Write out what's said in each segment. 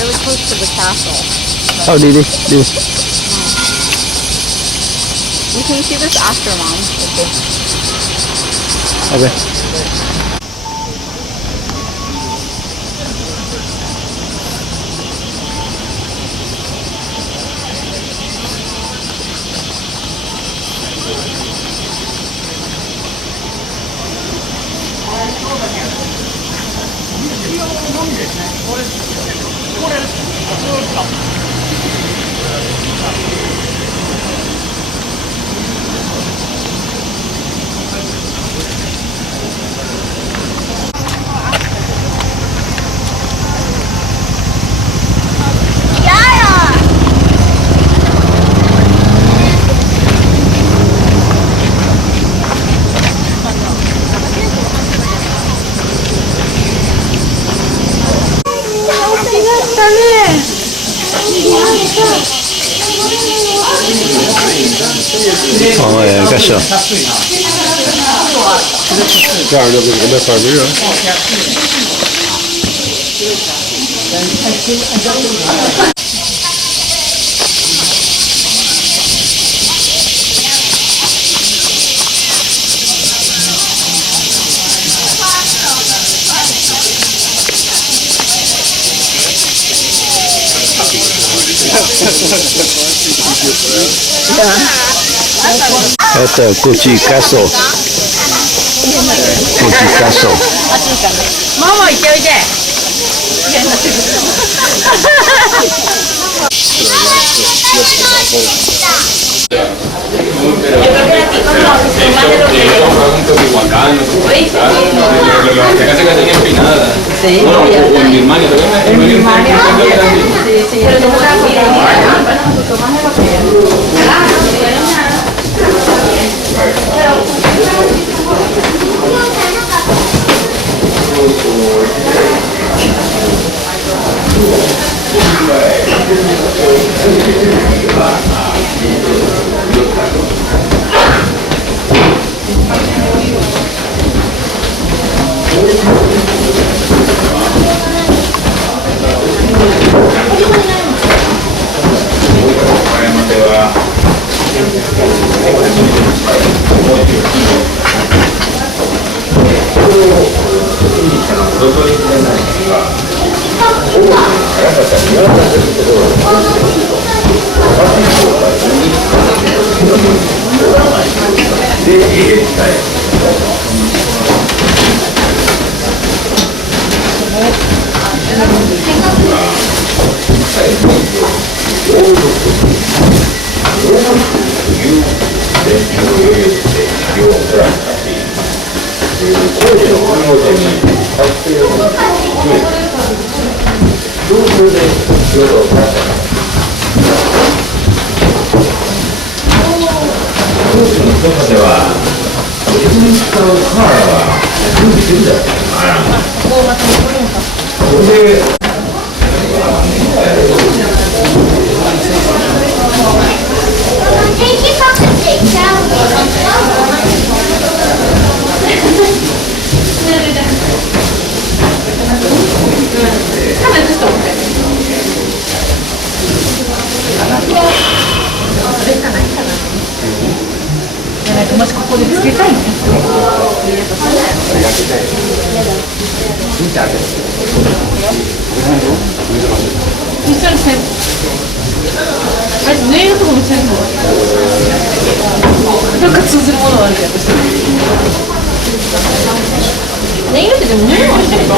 really close to the castle. Oh, did he? Did he? You can see this after, Mom. Okay. Oh, yeah, I guess so. Claro, lo que come para arriba. Это Кучикасо. Кучикасо. ママ行っておいで。もしここでつけたいね。一緒にせん。あれネイルとかもせんの。なんか通ずるものがあるけど。ネイルってでもネイルはしてるの。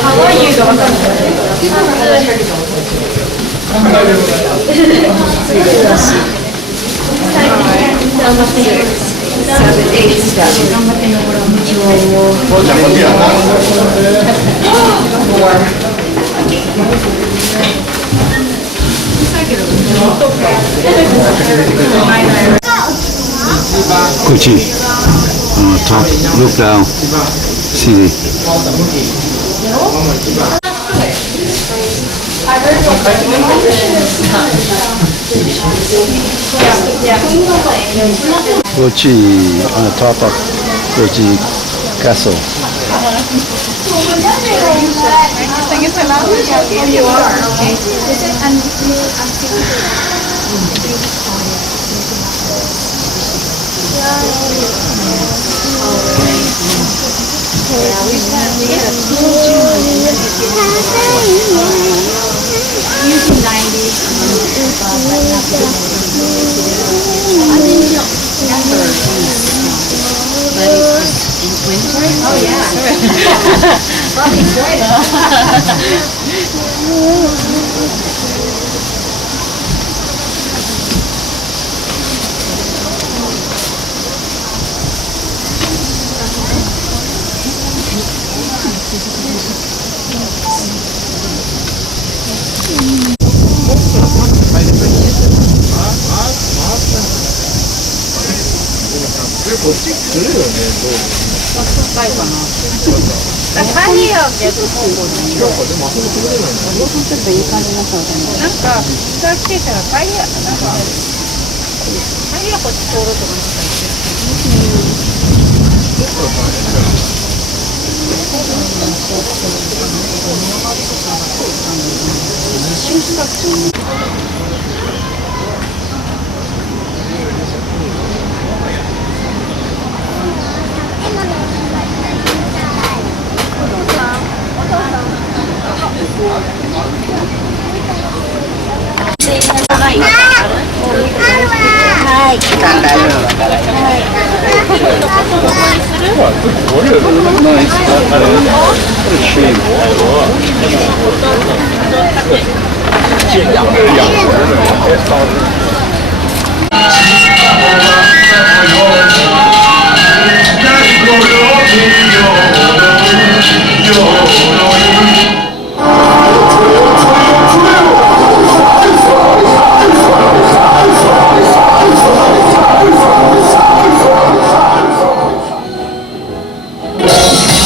ハワイがわかんない。Gucci. Top, look down. See. Gucci on the top of Kochi Castle.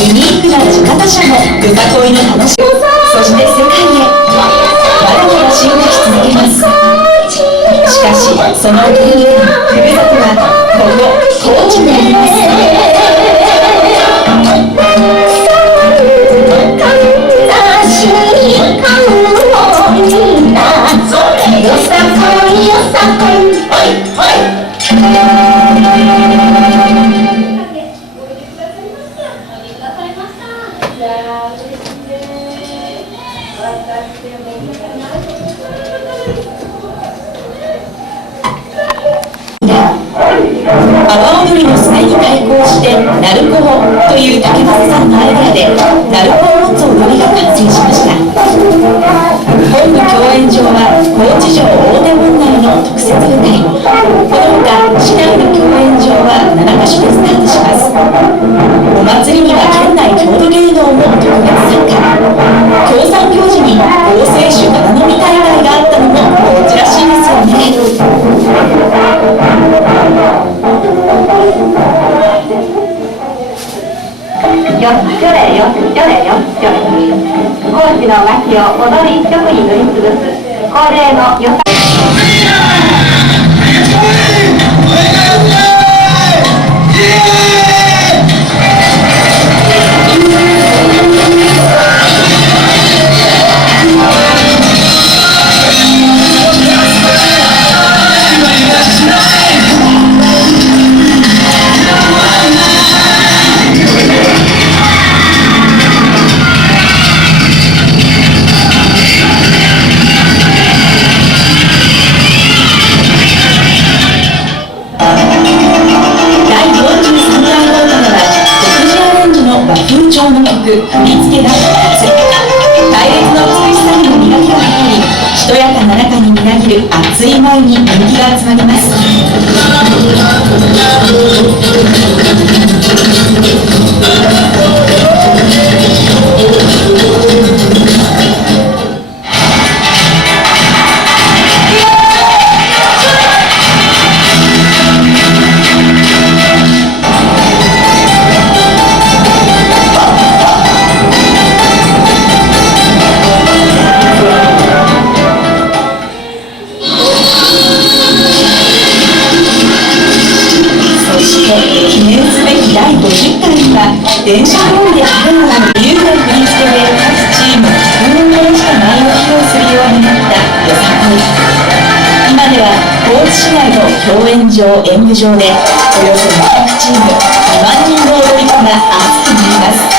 ユニークな地方車も歌恋の楽しみ、そして世界へまだまだ進化し続けます。しかしその原点、ふるさとはここ高知にあります。阿波踊りのすねに対抗して鳴子をという竹松さんのアイデアで鳴子を持つ踊りが完成しました。本部共演場は高知城大手門内の特設舞台、このほか市内の共演場は7カ所でスタートします。お祭りには県内郷土芸能も特別参加、共産行事に合成種七飲み大会があったのもこちらしいですよね。よっちょれよっちょれよっちょれ、高知の街を踊り一色に塗りつぶす恒例のよさ風潮の曲、振り付けが復活。隊列の美しさにも磨きがかかり、しとやかな中にみなぎる熱い舞に人気が集まります。50回には電車通りで晴れるなど自由な振り付けで各チーム工夫をした舞を披露するようになったよさこい。今では高知市内の共演場演舞場でおよそ200チーム2万人の踊り子が熱くなります。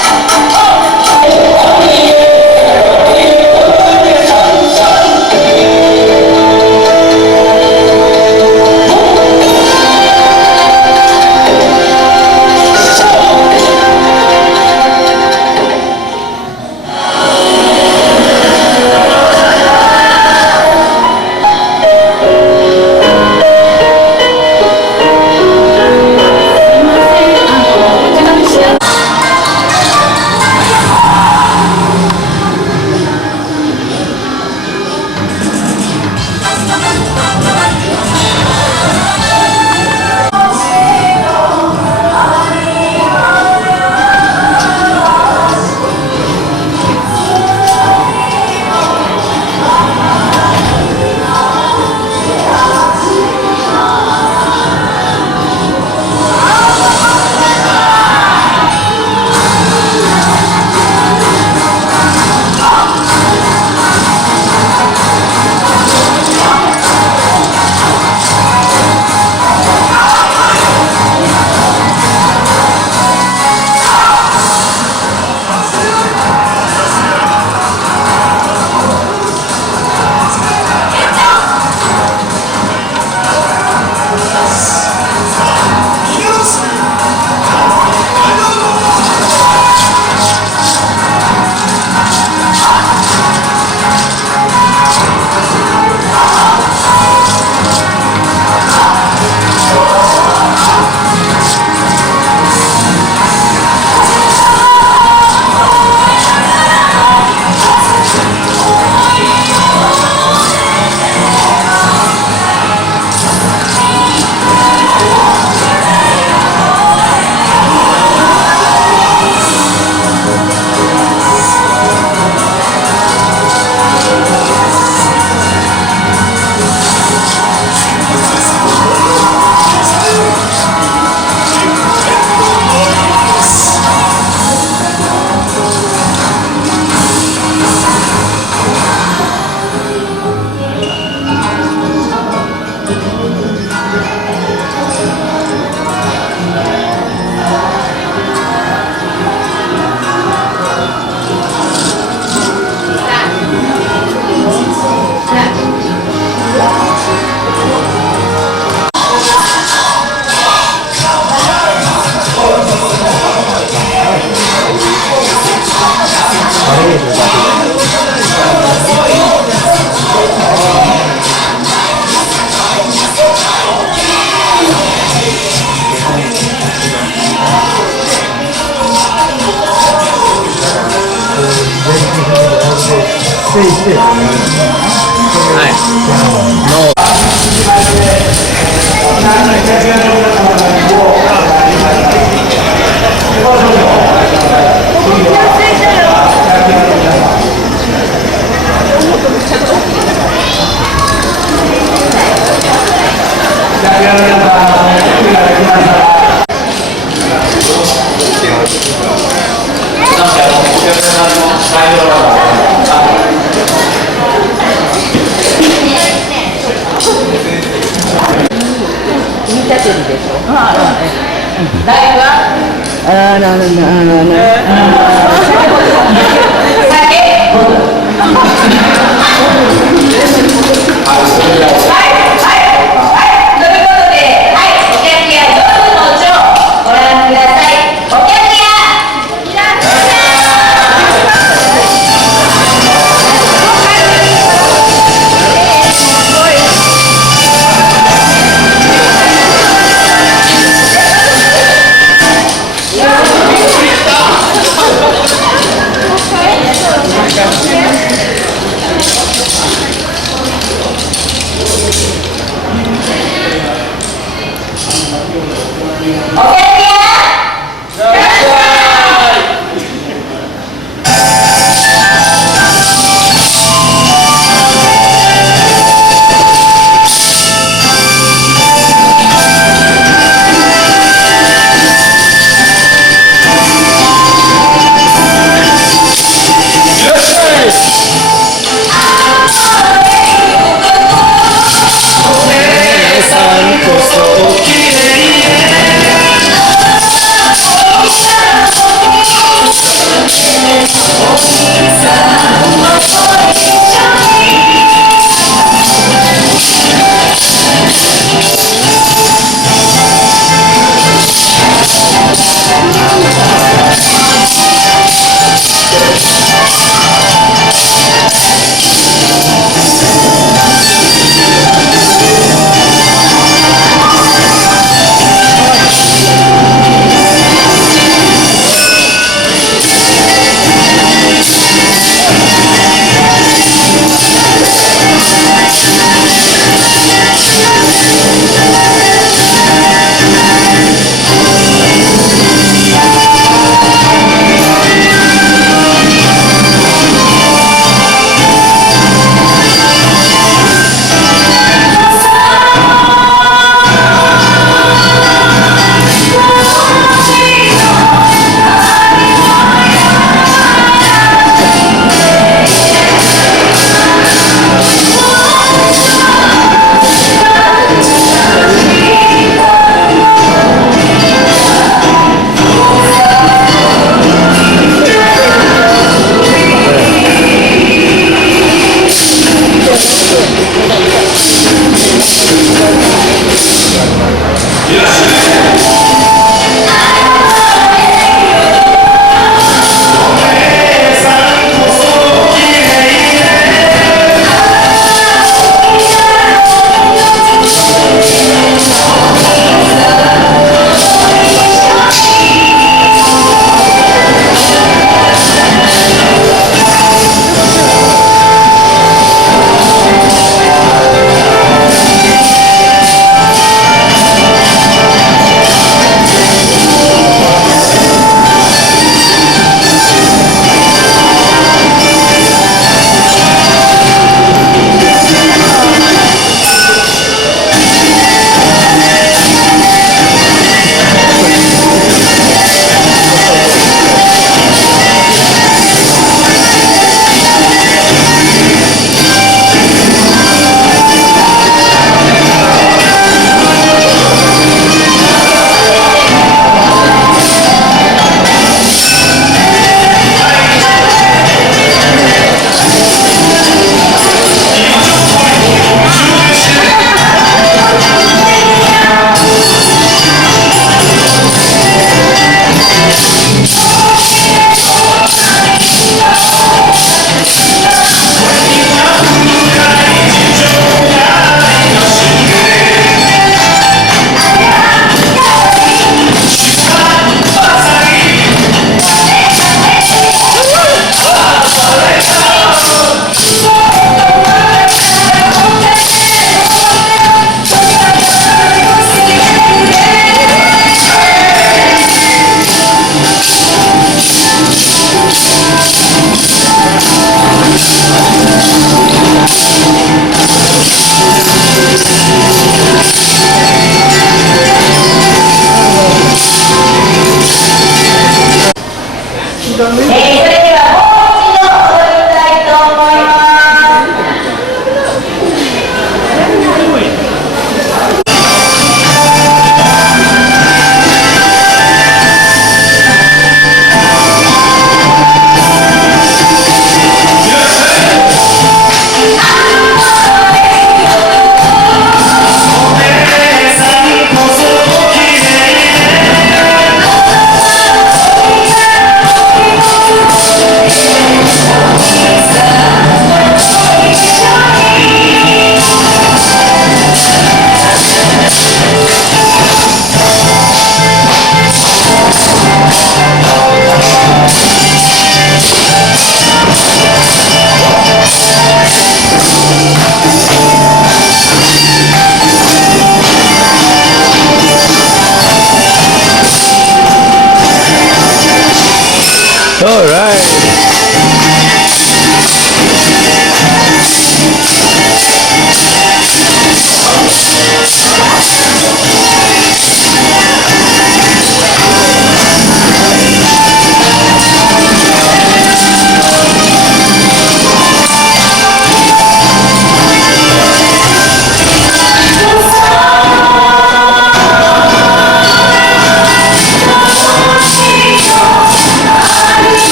All right.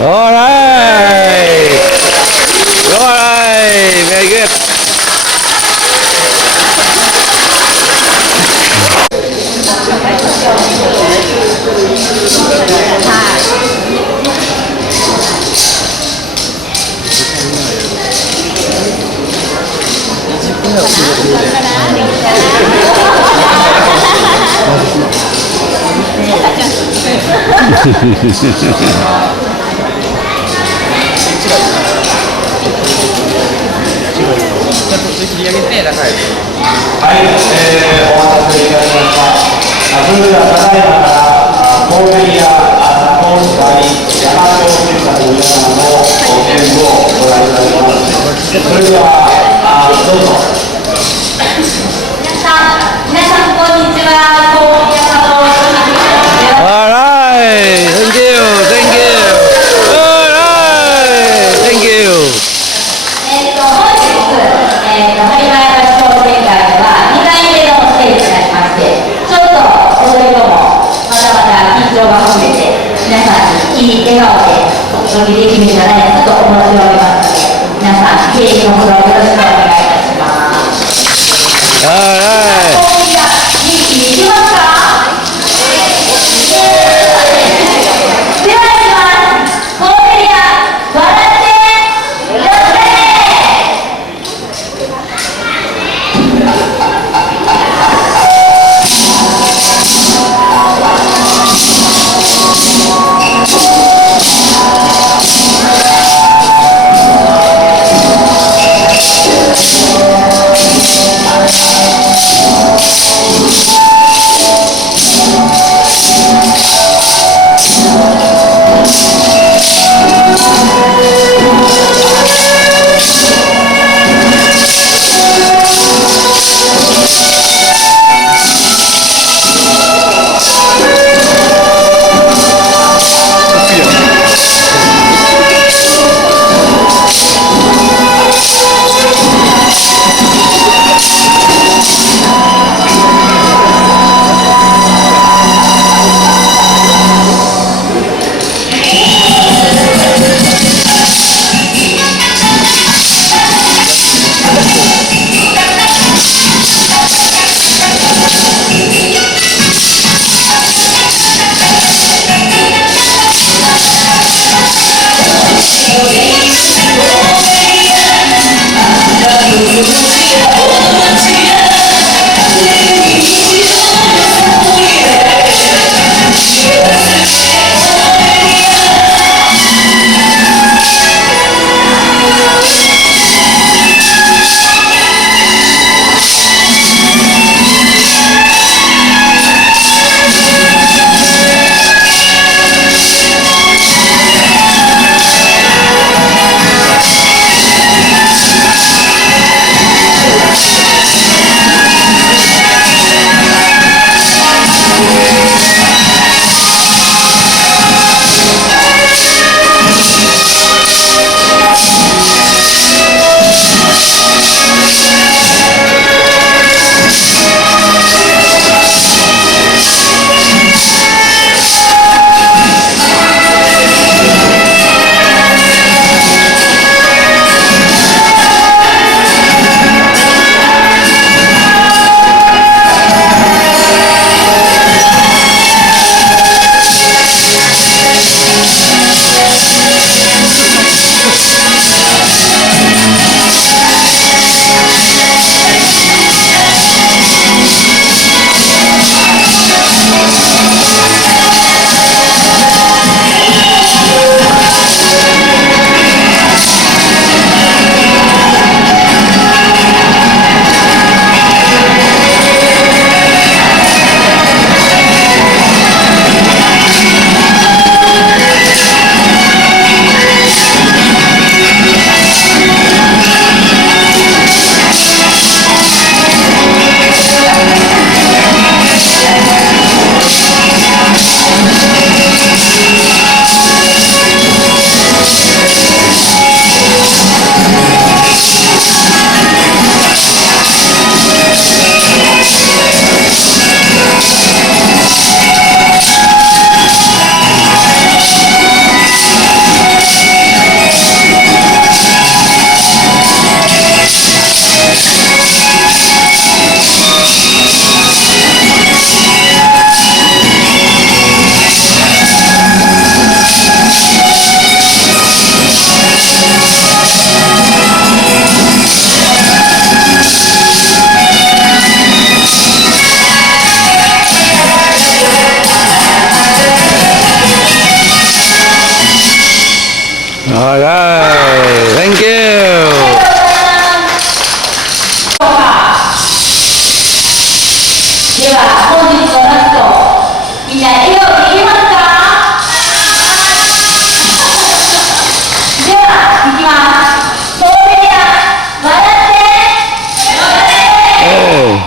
All right. All right. Very good. All right. Thank you. Thank you. All right. Thank you. 本日、ハリマヤの商店街では2回目のステージになりまして、ちょっと踊り子もまたまた緊張がほぐれて、皆さんにいい笑顔でお届けできるんじゃないかと思っておりますので、皆さん、経営のほどよろしくお願いいたします。All right. 元気にいきますか？では行きます。コーデリア、笑ってよって。Alright, thank you. では本日のラスト、みんな笑顔でいけますか？では、いきます。透明な、笑って。Hey.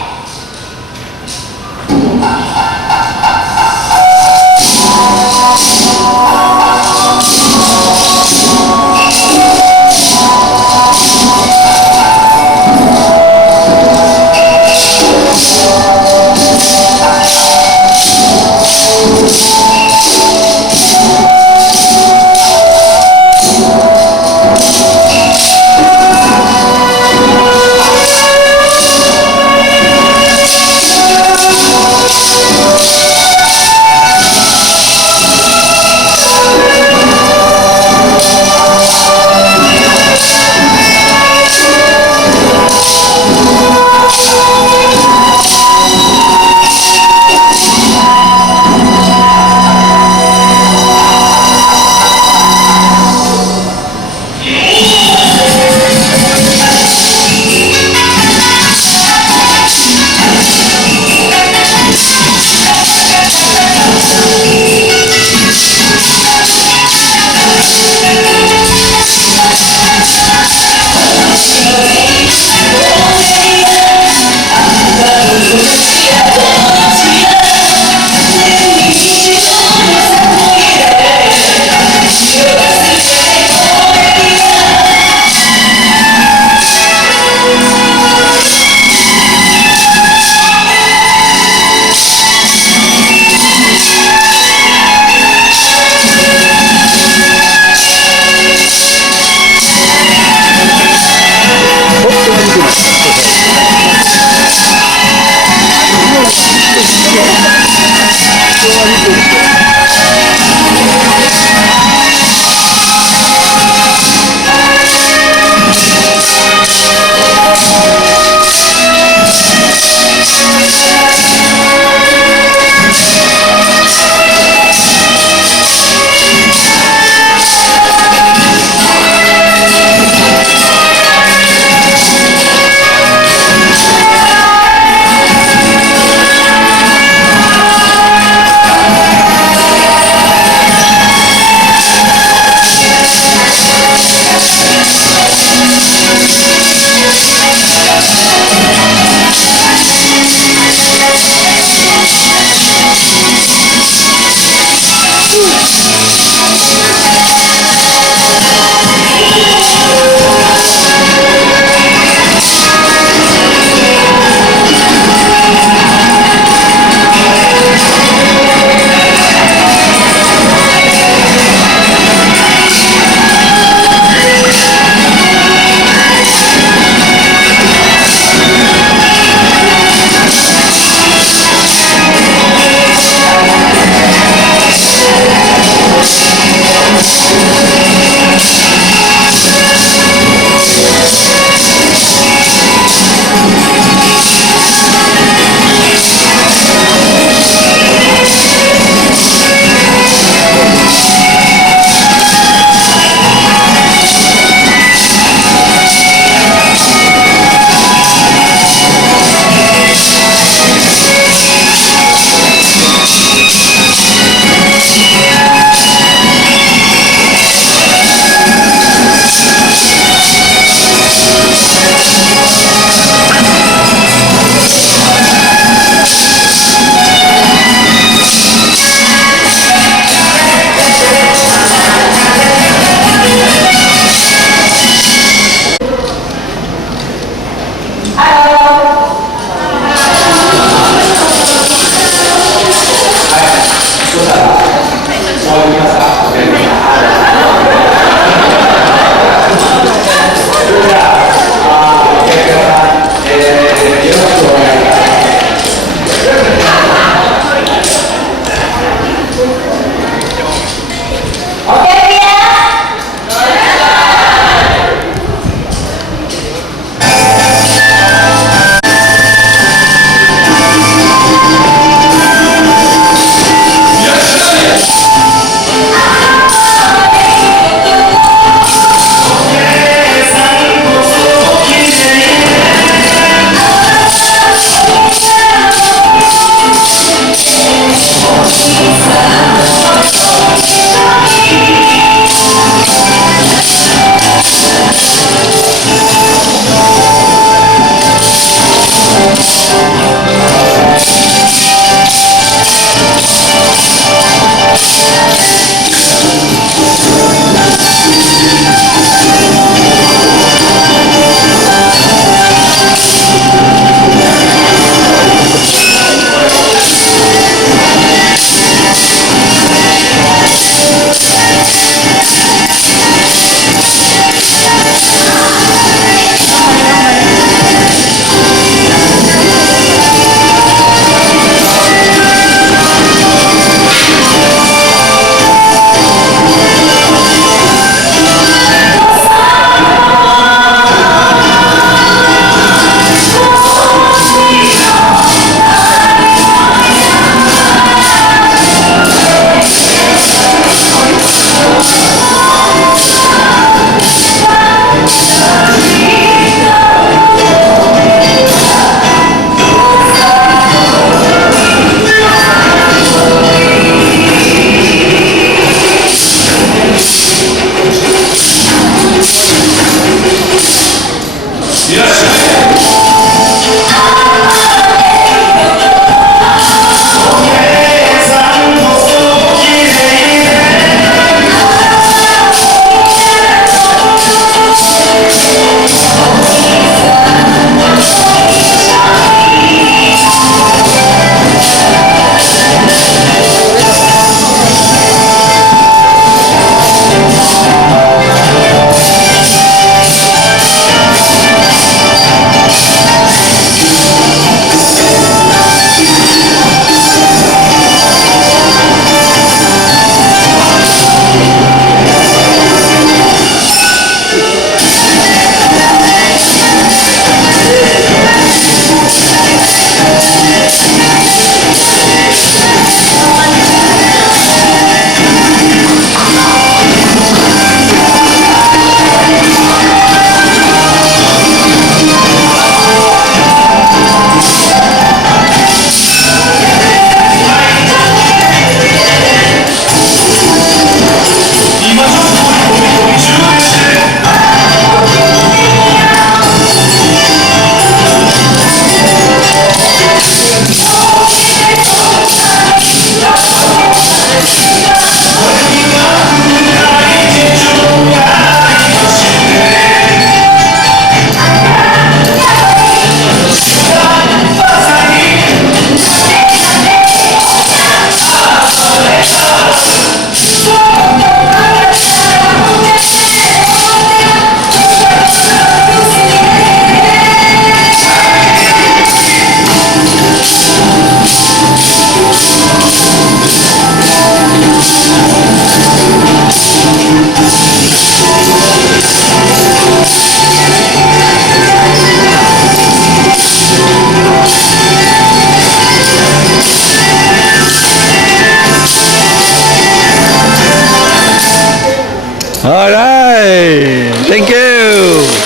All right. Thank you.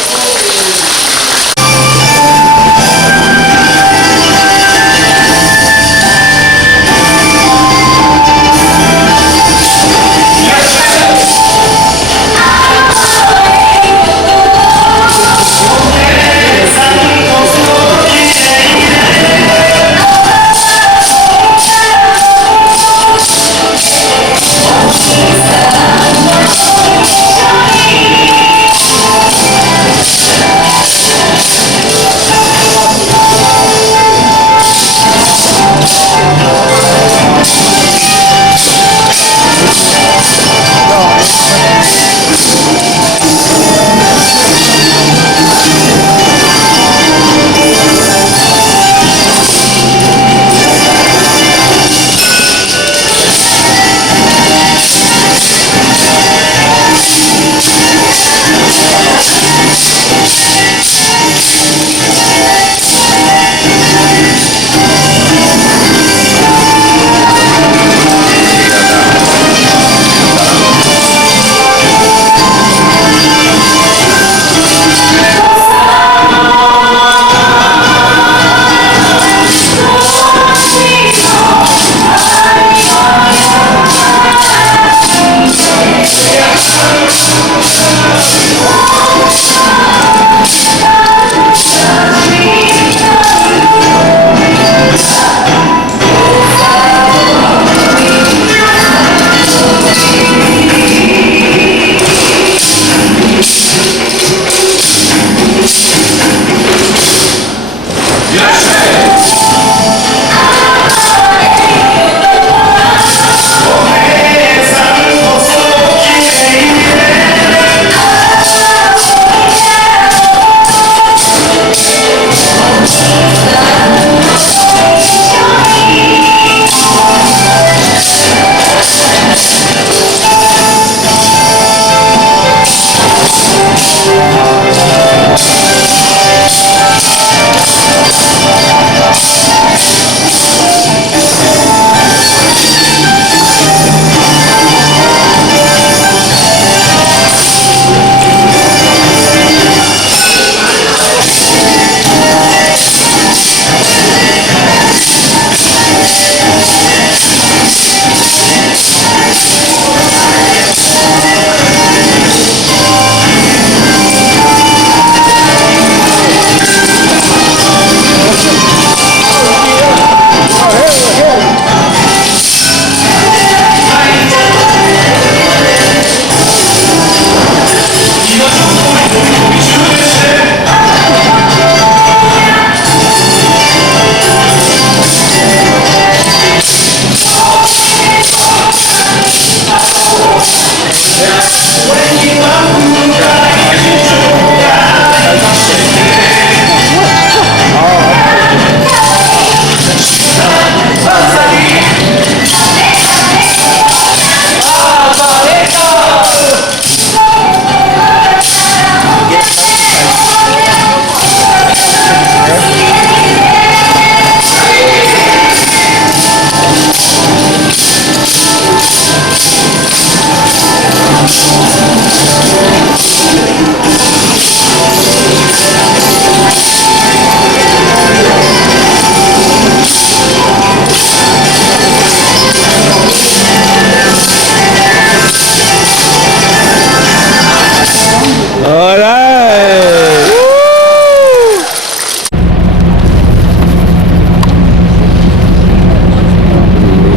All right. Woo!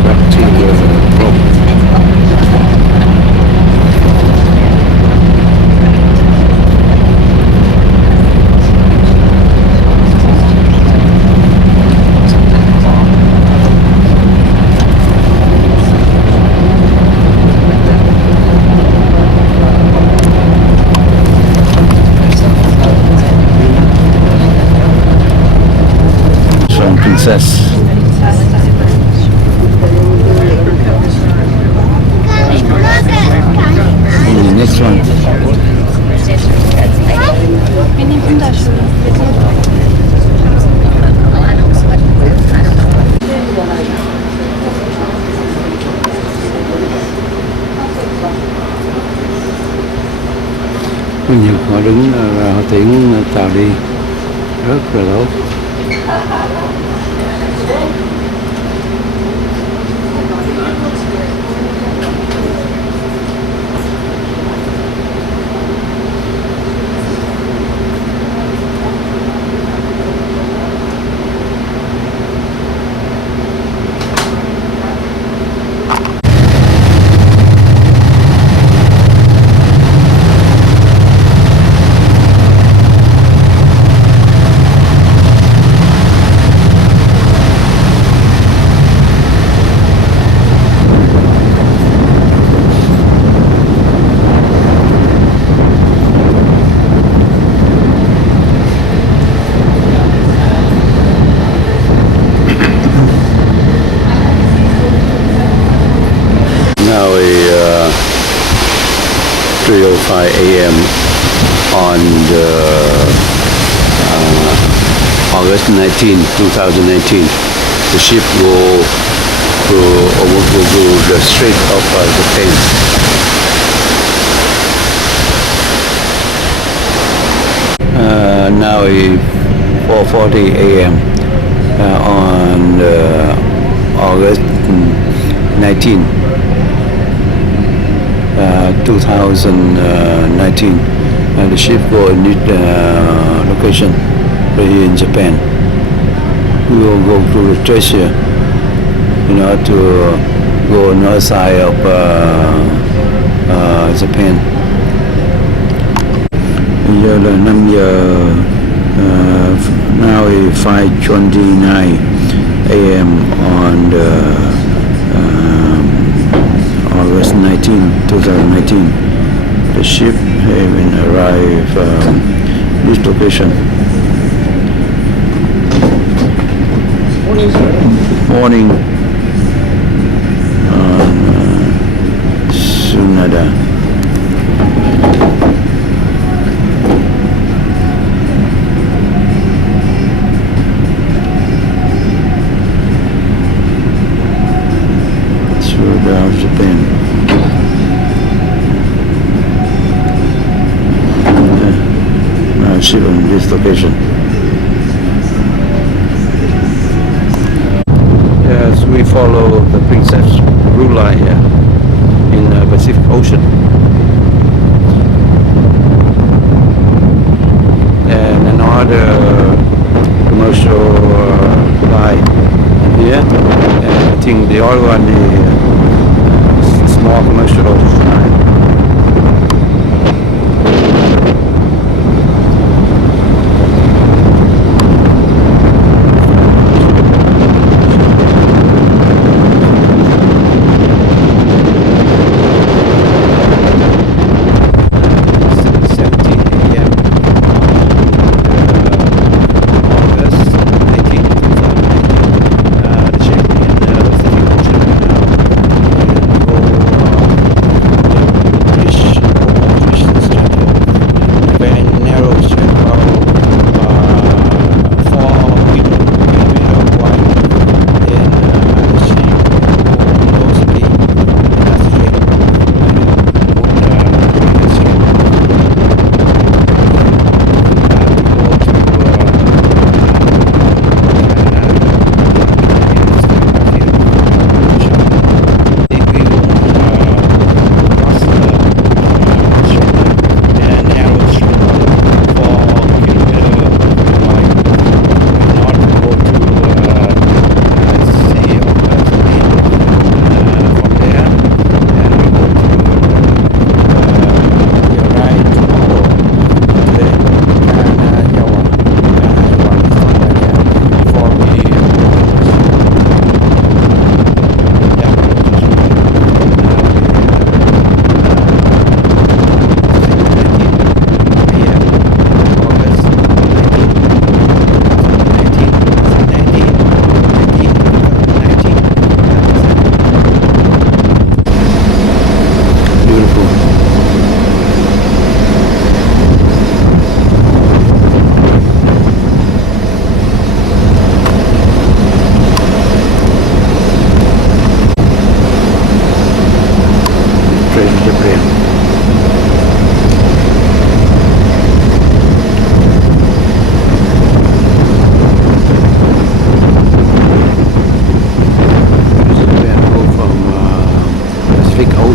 Back to Princess. The next one. Mình Nhật họ đứng là họ tiễn tàu đi rất là tốt. Now 3:05 a.m. on the August 19, 2019. The ship will go the Strait of Japan. Now 4:40 a.m. On August 19, 2019. The ship go in location right here in Japan. We will go through the treasure, to go north side of Japan. Bây giờ là 5 giờ, now is 5:29 a.m. on the August 19, 2019. The ship having arrived this location. Morning on Sunada. Of Japan. Now ship on this location. Yes, we follow the Princess Blue Line here in the Pacific Ocean. And another commercial line here. And I think the other one is small commercial line.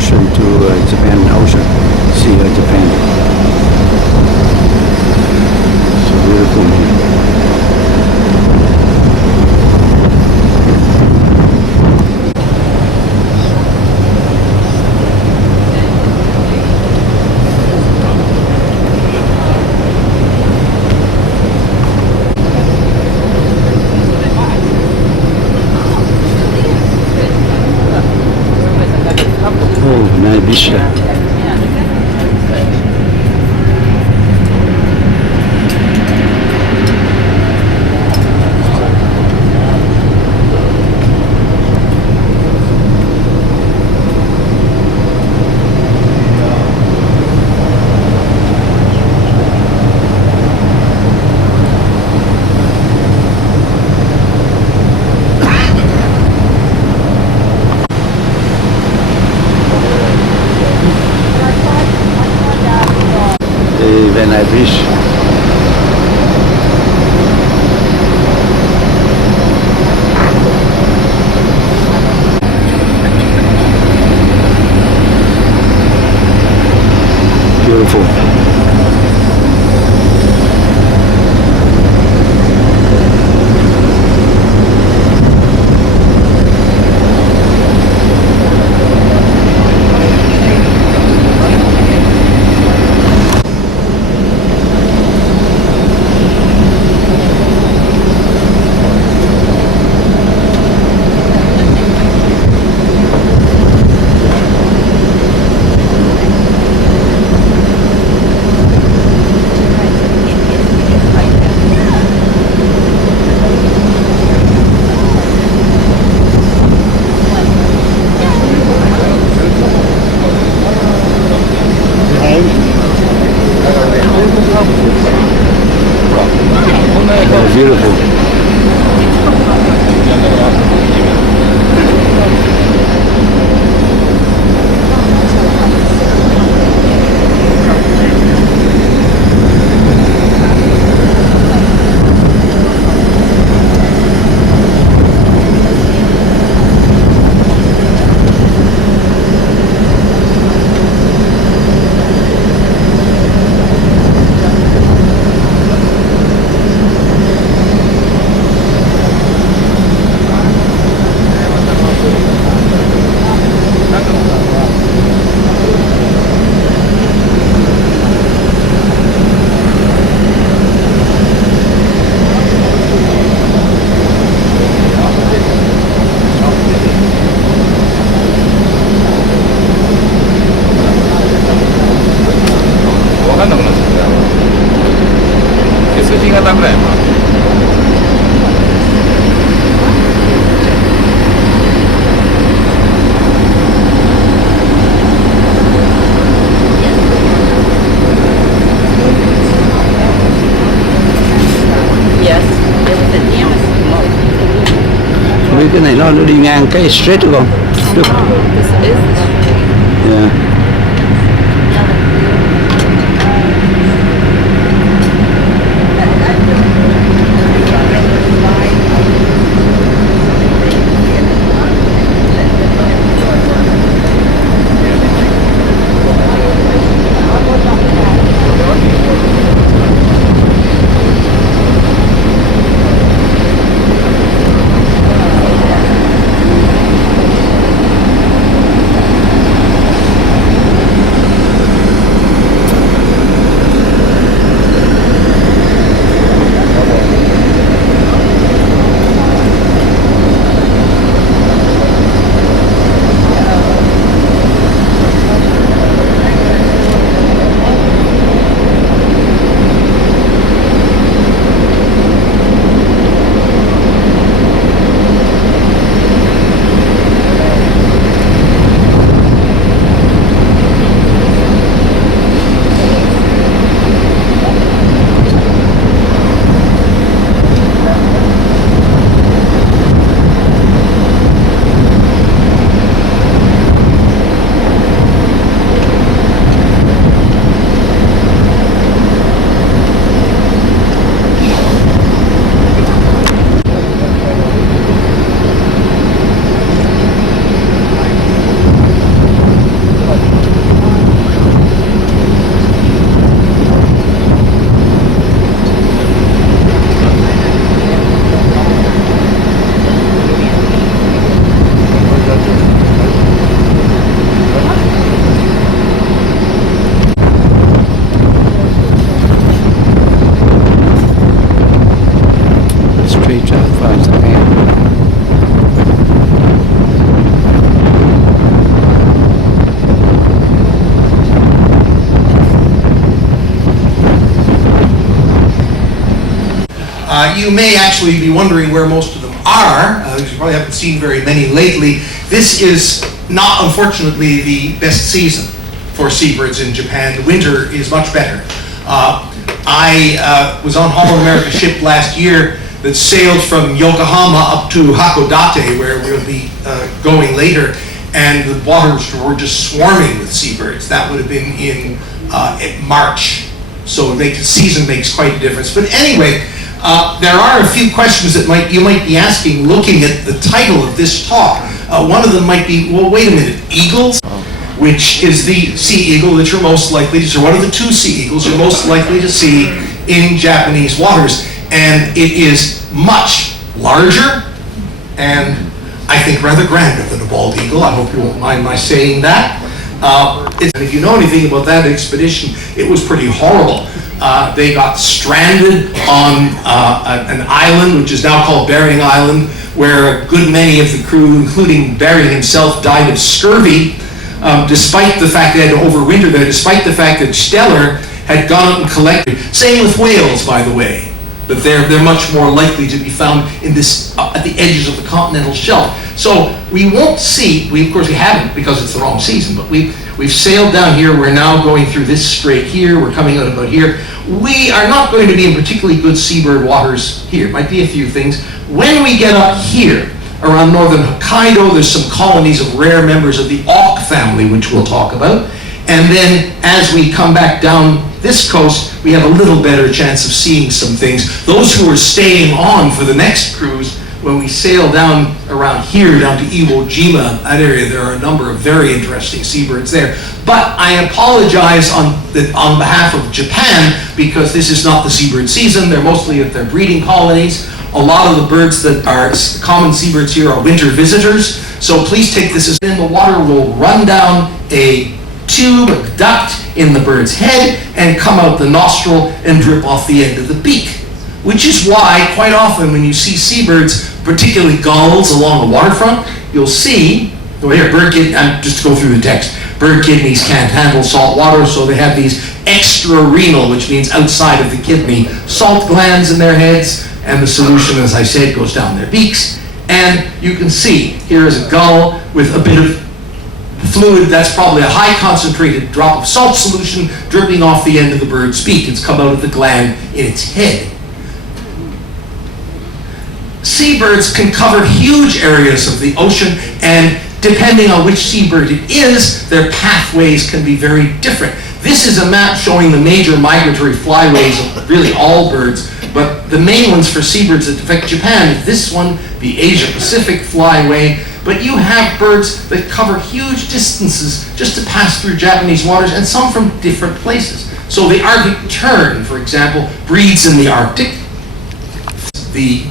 ocean to Japan Ocean, Sea of Japan. So beautiful here. Oh, nice beach there. When I wish. Beautiful. Oh, beautiful. Mấy cái này nó đi ngang cái straight được không? Được. Yeah. across Japan. You may actually be wondering where most of them are. You probably haven't seen very many lately. This is not, unfortunately, the best season for seabirds in Japan. The winter is much better. I was on Holland America ship last year that sailed from Yokohama up to Hakodate, where we'll be going later, and the waters were just swarming with seabirds. That would have been in March, so the season makes quite a difference. But anyway, there are a few questions that you might be asking looking at the title of this talk. One of them might be, well, wait a minute, eagles? Which is the sea eagle that you're most likely to see, or one of the two sea eagles you're most likely to see in Japanese waters. And it is much larger and I think rather grander than a bald eagle. I hope you won't mind my saying that. If you know anything about that expedition, it was pretty horrible. They got stranded on an island, which is now called Bering Island, where a good many of the crew, including Bering himself, died of scurvy, despite the fact they had to overwinter there, despite the fact that Steller had gone out and collected. Same with whales, by the way. But they're much more likely to be found in this at the edges of the continental shelf. So we won't see. Of course we haven't because it's the wrong season. But we've sailed down here. We're now going through this strait here. We're coming out about here. We are not going to be in particularly good seabird waters here. Might be a few things. When we get up here around northern Hokkaido, there's some colonies of rare members of the auk family, which we'll talk about. And then as we come back down this coast, we have a little better chance of seeing some things. Those who are staying on for the next cruise, when we sail down around here, down to Iwo Jima, that area, there are a number of very interesting seabirds there. But I apologize on behalf of Japan, because this is not the seabird season. They're mostly at their breeding colonies. A lot of the birds that are common seabirds here are winter visitors. So please take this as in the water will run down a tube, a duct in the bird's head and come out the nostril and drip off the end of the beak. Which is why quite often when you see seabirds, particularly gulls along the waterfront, you'll see, just to go through the text, bird kidneys can't handle salt water, so they have these extrarenal, which means outside of the kidney, salt glands in their heads, and the solution, as I said, goes down their beaks. And you can see, here is a gull with a bit of fluid, that's probably a high concentrated drop of salt solution dripping off the end of the bird's beak. It's come out of the gland in its head. Seabirds can cover huge areas of the ocean, and depending on which seabird it is, their pathways can be very different. This is a map showing the major migratory flyways of really all birds, but the main ones for seabirds that affect Japan is this one, the Asia-Pacific flyway. But you have birds that cover huge distances just to pass through Japanese waters, and some from different places. So the Arctic tern, for example, breeds in the Arctic. The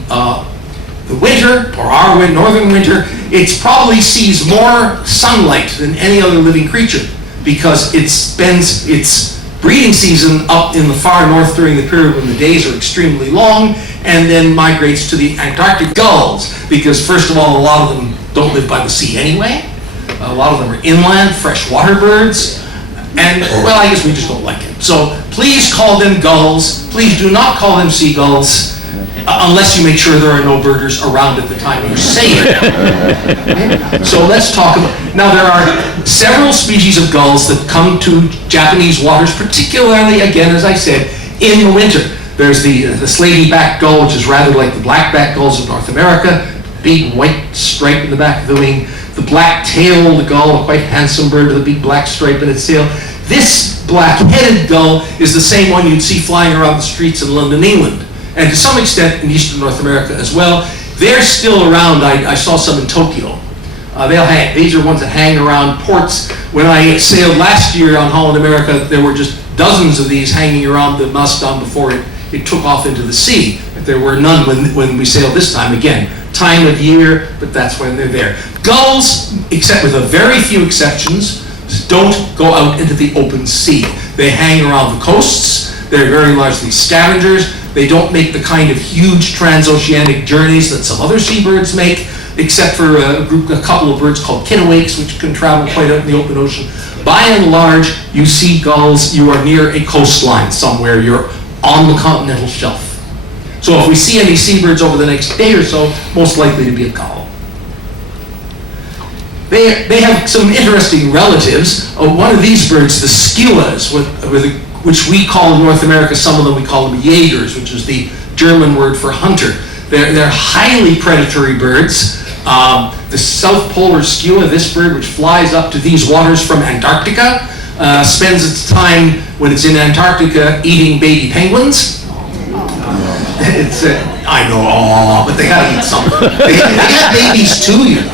winter, or our northern winter, it probably sees more sunlight than any other living creature, because it spends its breeding season up in the far north during the period when the days are extremely long, and then migrates to the Antarctic. Gulls, because first of all, a lot of them don't live by the sea anyway. A lot of them are inland, freshwater birds, and, well, I guess we just don't like it. So please call them gulls. Please do not call them seagulls, unless you make sure there are no birders around at the time you say it. Okay? So let's talk about, now there are several species of gulls that come to Japanese waters, particularly, again, as I said, in the winter. There's the slaty-backed gull, which is rather like the black-backed gulls of North America, big white stripe in the back of the wing. The black-tailed gull, a quite handsome bird with a big black stripe in its tail. This black-headed gull is the same one you'd see flying around the streets in London, England, and to some extent in eastern North America as well. They're still around. I saw some in Tokyo. These are ones that hang around ports. When I sailed last year on Holland America, there were just dozens of these hanging around the Musdon before it took off into the sea. There were none when we sailed this time. Again, time of year, but that's when they're there. Gulls, except with a very few exceptions, don't go out into the open sea. They hang around the coasts. They're very largely scavengers. They don't make the kind of huge transoceanic journeys that some other seabirds make, except for a couple of birds called kittiwakes, which can travel quite out in the open ocean. By and large, you see gulls, you are near a coastline somewhere, you're on the continental shelf. So if we see any seabirds over the next day or so, most likely to be a gull. They have some interesting relatives. One of these birds, the skuas, which we call in North America, some of them we call them Jägers, which is the German word for hunter. They're highly predatory birds. The South Polar skua, this bird which flies up to these waters from Antarctica, spends its time when it's in Antarctica eating baby penguins. It's I know, but they gotta eat something. They have babies too, you know.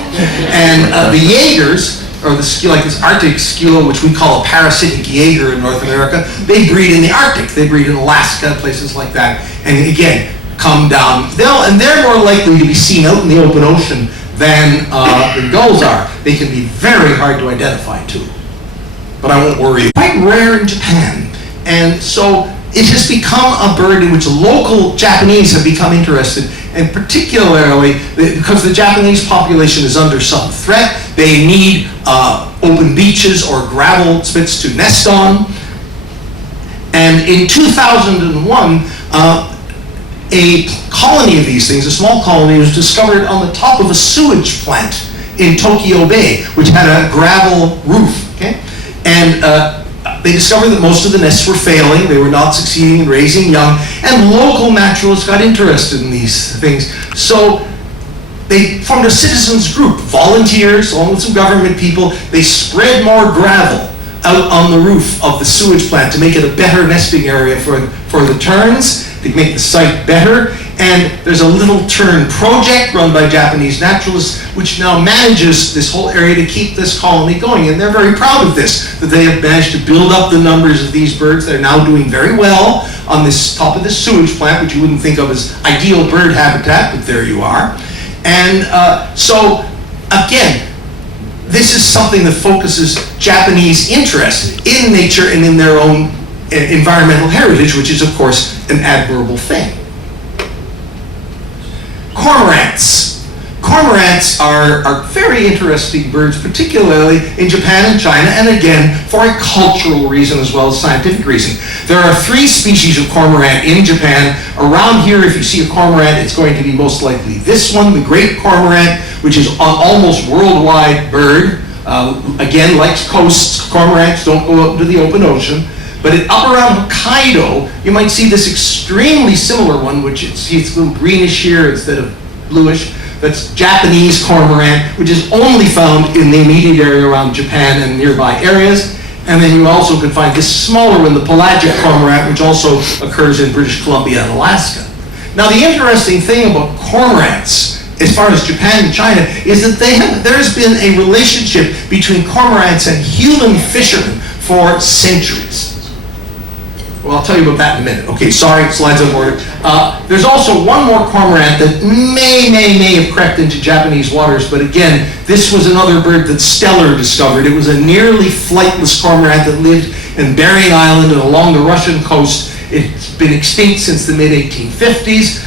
And the Jägers, or the skua, like this Arctic skua, which we call a parasitic Jäger in North America, they breed in the Arctic. They breed in Alaska, places like that. And again, come down. They're more likely to be seen out in the open ocean than the gulls are. They can be very hard to identify too. But I won't worry. Quite rare in Japan. And so it has become a bird in which local Japanese have become interested, and particularly because the Japanese population is under some threat. They need open beaches or gravel spits to nest on. And in 2001, a colony of these things, a small colony, was discovered on the top of a sewage plant in Tokyo Bay, which had a gravel roof. Okay? And they discovered that most of the nests were failing. They were not succeeding in raising young. And local naturalists got interested in these things. So they formed a citizens group, volunteers, along with some government people. They spread more gravel out on the roof of the sewage plant to make it a better nesting area for the terns, to make the site better. And there's a little tern project run by Japanese naturalists which now manages this whole area to keep this colony going. And they're very proud of this, that they have managed to build up the numbers of these birds. They're now doing very well on this top of this sewage plant, which you wouldn't think of as ideal bird habitat, but there you are. And so, again, this is something that focuses Japanese interest in nature and in their own environmental heritage, which is, of course, an admirable thing. Cormorants. Cormorants are very interesting birds, particularly in Japan and China, and again, for a cultural reason as well as scientific reason. There are 3 species of cormorant in Japan. Around here, if you see a cormorant, it's going to be most likely this one, the great cormorant, which is an almost worldwide bird. Again, likes coasts. Cormorants don't go out into the open ocean. But up around Hokkaido, you might see this extremely similar one, which it's a little greenish here instead of bluish. That's Japanese cormorant, which is only found in the immediate area around Japan and nearby areas. And then you also can find this smaller one, the pelagic cormorant, which also occurs in British Columbia and Alaska. Now, the interesting thing about cormorants, as far as Japan and China, is that there's been a relationship between cormorants and human fishermen for centuries. Well, I'll tell you about that in a minute. Okay, sorry, slides out of order. There's also one more cormorant that may have crept into Japanese waters, but again, this was another bird that Steller discovered. It was a nearly flightless cormorant that lived in Bering Island and along the Russian coast. It's been extinct since the mid-1850s.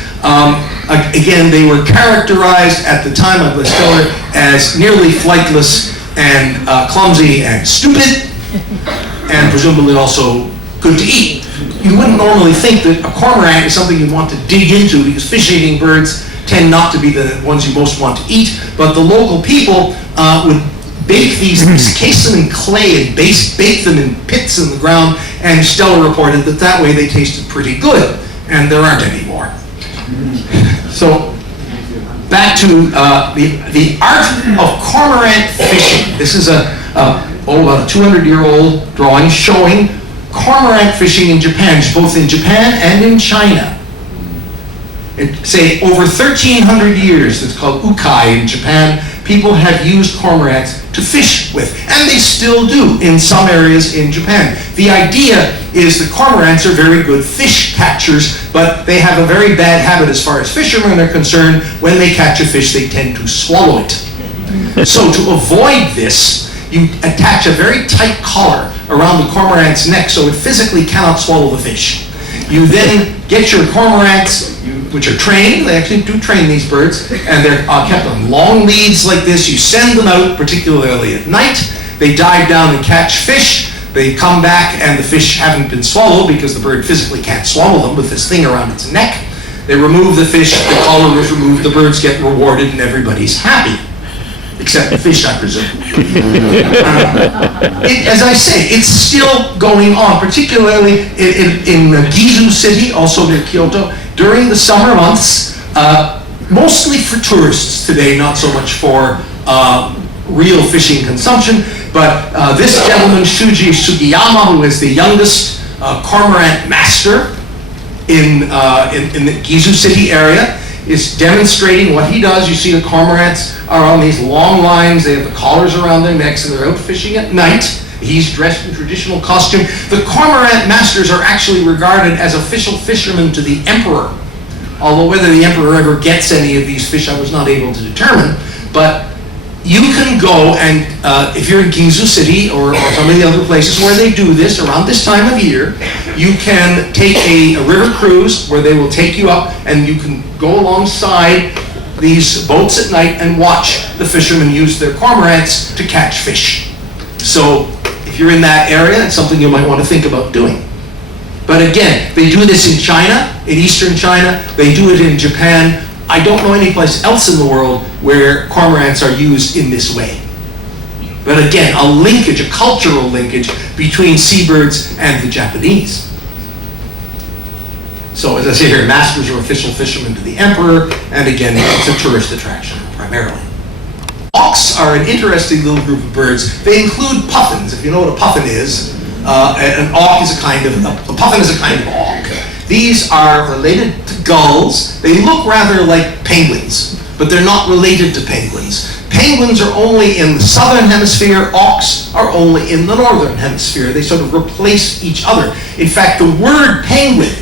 Again, they were characterized at the time of Steller as nearly flightless and clumsy and stupid, and presumably also good to eat. You wouldn't normally think that a cormorant is something you want to dig into, because fish-eating birds tend not to be the ones you most want to eat, but the local people would bake these, case them in clay and bake them in pits in the ground, and Stella reported that way they tasted pretty good, and there aren't any more. So, back to the art of cormorant fishing. This is about a 200-year-old drawing showing cormorant fishing in Japan, both in Japan and in China. Say over 1,300 years, it's called ukai in Japan, people have used cormorants to fish with, and they still do in some areas in Japan. The idea is that cormorants are very good fish catchers, but they have a very bad habit as far as fishermen are concerned. When they catch a fish, they tend to swallow it. So to avoid this, you attach a very tight collar around the cormorant's neck so it physically cannot swallow the fish. You then get your cormorants, which are trained, they actually do train these birds, and they're kept on long leads like this. You send them out, particularly at night. They dive down and catch fish. They come back and the fish haven't been swallowed because the bird physically can't swallow them with this thing around its neck. They remove the fish, the collar is removed, the birds get rewarded, and everybody's happy. Except the fish, I presume. As I say, it's still going on, particularly in Gizu City, also near Kyoto, during the summer months, mostly for tourists today, not so much for real fishing consumption. But this gentleman, Shuji Sugiyama, who is the youngest cormorant master in the Gizu City area, is demonstrating what he does. You see the cormorants are on these long lines. They have the collars around their necks, and they're out fishing at night. He's dressed in traditional costume. The cormorant masters are actually regarded as official fishermen to the emperor. Although whether the emperor ever gets any of these fish, I was not able to determine. But you can go and, if you're in Gizu City or some of the other places where they do this around this time of year, you can take a river cruise where they will take you up and you can go alongside these boats at night and watch the fishermen use their cormorants to catch fish. So if you're in that area, it's something you might want to think about doing. But again, they do this in China, in eastern China, they do it in Japan. I don't know any place else in the world where cormorants are used in this way. But again, a linkage, a cultural linkage between seabirds and the Japanese. So as I say here, masters are official fishermen to the emperor, and again, it's a tourist attraction primarily. Auks are an interesting little group of birds. They include puffins. If you know what a puffin is, an auk is a kind of, a puffin is a kind of auk. These are related to gulls. They look rather like penguins, but they're not related to penguins. Penguins are only in the southern hemisphere, auks are only in the northern hemisphere. They sort of replace each other. In fact, the word penguin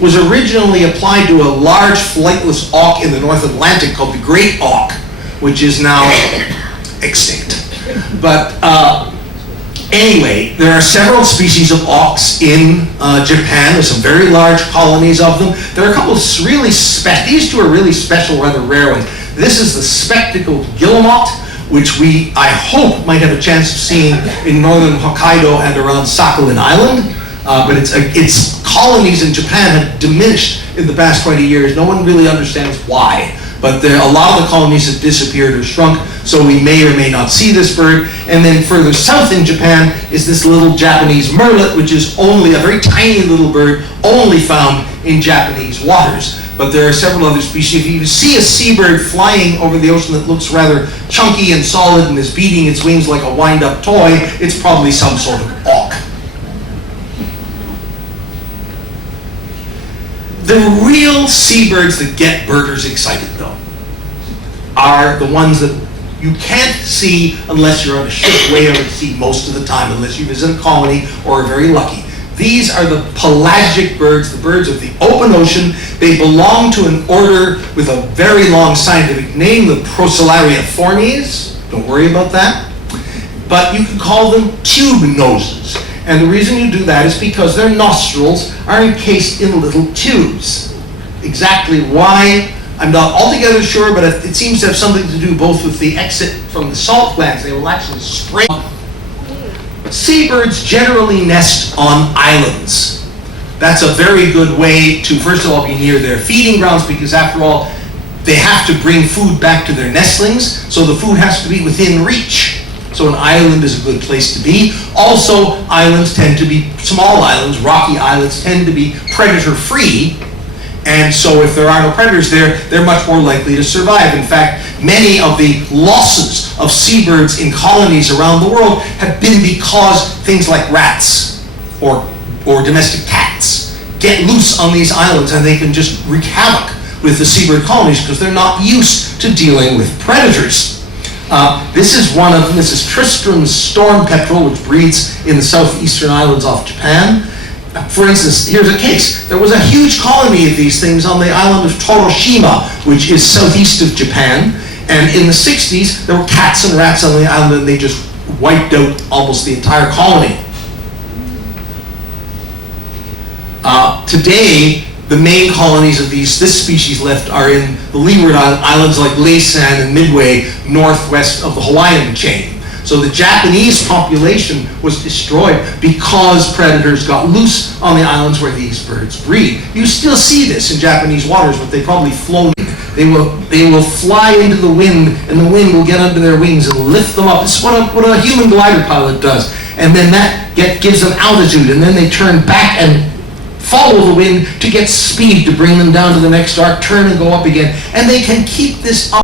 was originally applied to a large flightless auk in the North Atlantic called the great auk, which is now extinct. But anyway, there are several species of auks in Japan. There's some very large colonies of them. There are a couple of really these two are really special, rather rare ones. This is the spectacled guillemot, which I hope might have a chance of seeing in northern Hokkaido and around Sakhalin Island. But its colonies in Japan have diminished in the past 20 years. No one really understands why. But a lot of the colonies have disappeared or shrunk, so we may or may not see this bird. And then further south in Japan is this little Japanese merlet, which is only a very tiny little bird, only found in Japanese waters. But there are several other species. If you see a seabird flying over the ocean that looks rather chunky and solid and is beating its wings like a wind-up toy, it's probably some sort of auk. The real seabirds that get birders excited, though, are the ones that you can't see unless you're on a ship way out at sea most of the time, unless you visit a colony or are very lucky. These are the pelagic birds, the birds of the open ocean. They belong to an order with a very long scientific name, the Procellaria formes. Don't worry about that. But you can call them tube noses. And the reason you do that is because their nostrils are encased in little tubes. Exactly why, I'm not altogether sure, but it seems to have something to do both with the exit from the salt glands. They will actually spray. Seabirds generally nest on islands. That's a very good way to, first of all, be near their feeding grounds, because after all, they have to bring food back to their nestlings, so the food has to be within reach. So an island is a good place to be. Also, islands tend to be, small islands, rocky islands, tend to be predator-free. And so if there are no predators there, they're much more likely to survive. In fact, many of the losses of seabirds in colonies around the world have been because things like rats or domestic cats get loose on these islands and they can just wreak havoc with the seabird colonies because they're not used to dealing with predators. This is Tristram's storm petrel, which breeds in the southeastern islands off Japan. For instance, here's a case. There was a huge colony of these things on the island of Toroshima, which is southeast of Japan. And in the 60s, there were cats and rats on the island, and they just wiped out almost the entire colony. Today, The main colonies of this species left are in the leeward islands like Laysan and Midway, northwest of the Hawaiian chain. So the Japanese population was destroyed because predators got loose on the islands where these birds breed. You still see this in Japanese waters, but they probably float. They will fly into the wind, and the wind will get under their wings and lift them up. This is what a human glider pilot does. And then that gives them altitude, and then they turn back and follow the wind to get speed to bring them down to the next arc, turn and go up again. And they can keep this up